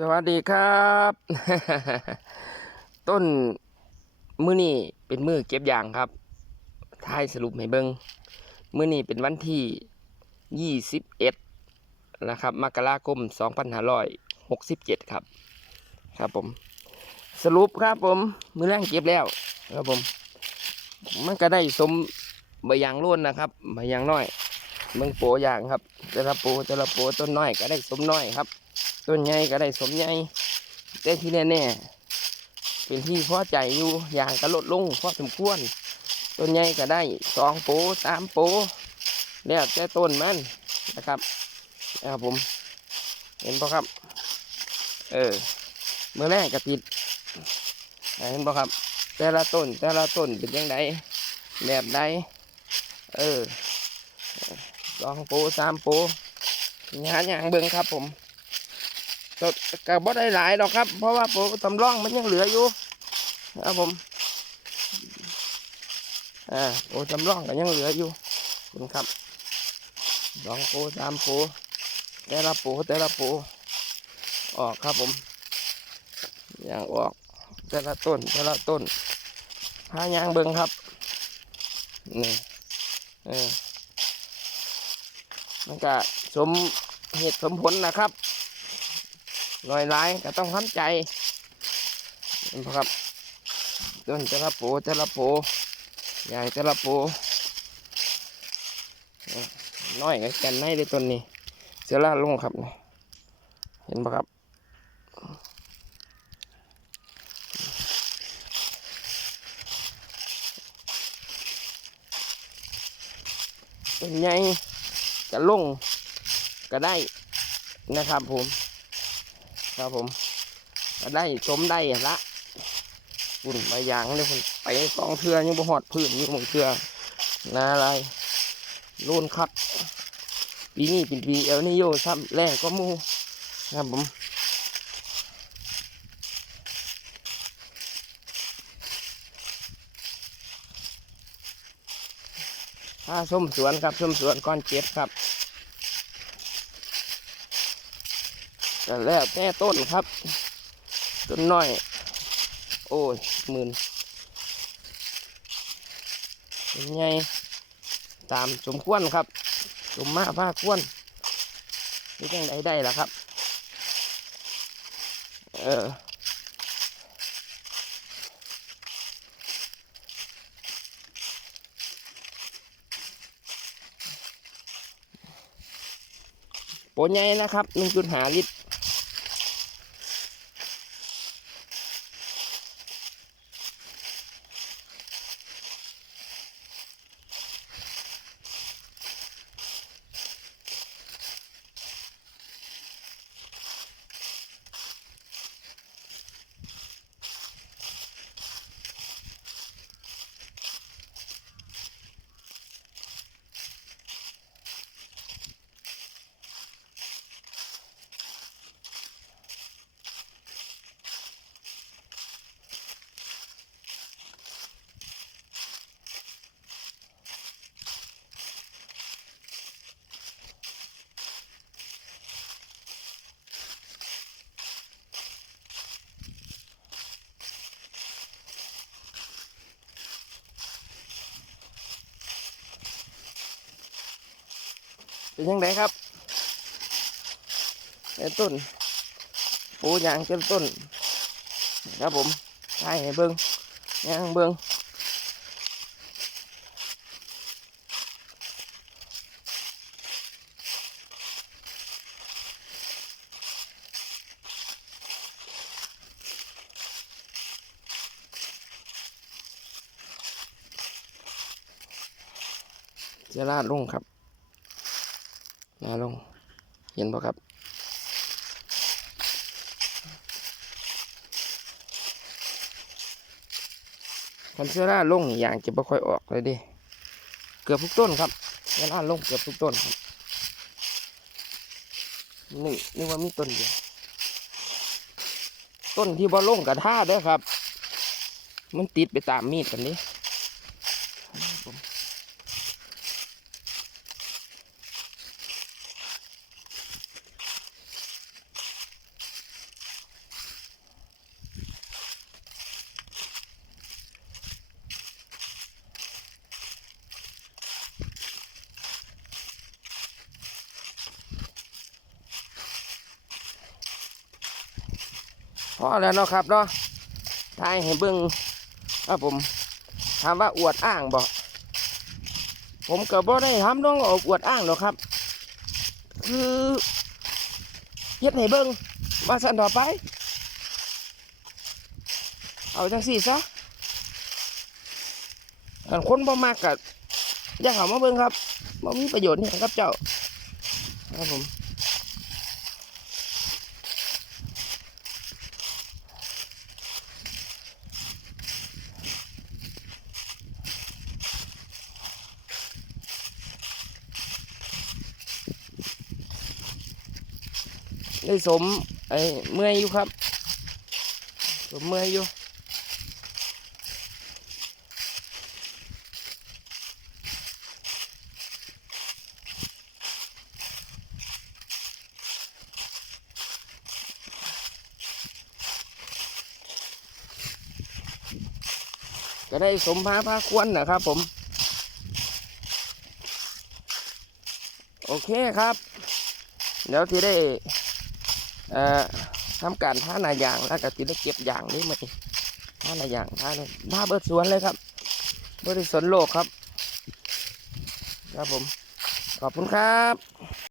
สวัสดีครับ ต้นมือนี่เป็นมือเก็บยางครับท้ายสรุปให้เบิงมือนี่เป็นวันที่ยี่สิบเอ็ดนะครับมกราคมสองพันห้าร้อยหกสิบเจ็ดครับ ครับผม สรุปครับผม มือแรงเก็บแล้ว ครับผม มันก็ได้สมใบยางล้วนนะครับใบยางน้อยเมืองโปยางครับแต่ละโปแต่ละโปต้นน้อยก็ได้สมน้อยครับ ต้นใหญ่ก็ได้สมใหญ่แต่ที่แน่ๆเป็นที่พอใจอยู่อย่างก็ลดลงพอสมควรต้นใหญ่ก็ได้สองโปสามโปแล้วแต่ต้นมันนะครับนะครับผม เห็นปะครับ เออเมื่อแรกก็ติดเห็นปะครับ แต่ละต้นแต่ละต้นเป็นยังไงแบบใดเออสองโปสามโปงานอย่างเบิ่งครับผม ก็ก็บ่ได้หลายดอกครับ เพราะว่าผมสำรองมันยังเหลืออยู่ครับผมอ่าโอ้สำรองก็ยังเหลืออยู่คุณครับสองโปสามโปแต่ละโปแต่ละโปออกครับผมอย่างออกแต่ละต้นแต่ละต้นพายางเบิงครับนี่เออมันก็สมเหตุสมผลนะครับ ลอยไล่ก็ต้องทำใจเห็นปะครับต้นแต่ละโปแต่ละโปใหญ่แต่ละโปเอ้ยน้อยก็แก่นในเลยต้นนี้เสือล่าลงครับนี่เห็นปะครับต้นใหญ่จะลงก็ได้นะครับผม ครับผมก็ได้ชมได้ละปุ่นใบยางเลยคนไปสองเทือยังบ่หอดพื้นอยู่หมองเทือนาอะไรโลนคัดปีนี้เป็นปีเอลนิโยซ้ำแรงก็มูครับผมถ้าส้มสวนครับส้มสวนก้อนเจ็ดครับ แต่แล้วแต่ต้นครับ ต้นน้อย โอ้ยหมื่นเป็นไงตามสมควรครับสมมาผ้าควรนี่จังไดได้ล่ะครับ เออปนใหญ่นะครับหนึ่งจุดหาลิตร เป็นยังไงครับไอ้ต้นปูยางเจ้าต้นครับผมใช่เบิ้งยางเบิ้งจะลาดลงครับ นาลง เห็นปะครับ คันเสื้อราลงอย่างจะไม่ค่อยออกเลยดิ เกือบทุกต้นครับเสื้อราลงเกือบทุกต้นครับนี่นึกว่ามีต้นเดียว ต้นที่บ่ลงกับท่าด้อครับ มันติดไปตามมีดกันนี้ พอแล้วเนาะครับเนาะทายให้เบิ่งครับผมถามว่าอวดอ้างบ่ผมก็บ่ได้ทำน้องอวดอ้างหรอกครับ คือเฮ็ดให้เบิ่งว่าสั่นต่อไป เอาจังสี่ซะอันคนบ่มากกะอย่าเขามาเบิ่งครับบ่มีประโยชน์นี่ครับเจ้าครับผม ได้สมไอ้เมื่อยอยู่ครับสมเมื่อยอยู่ก็ได้สมพาพาควรนะครับผม โอเคครับ เดี๋ยวที่ได้ ทำการท่าหนาอย่างแล้วก็ที่ได้เก็บอย่างนี้มาท่าหนาอย่างท่าเลยท่าเบิดสวนเลยครับเบิดสวนโลกครับ ครับผม ขอบคุณครับ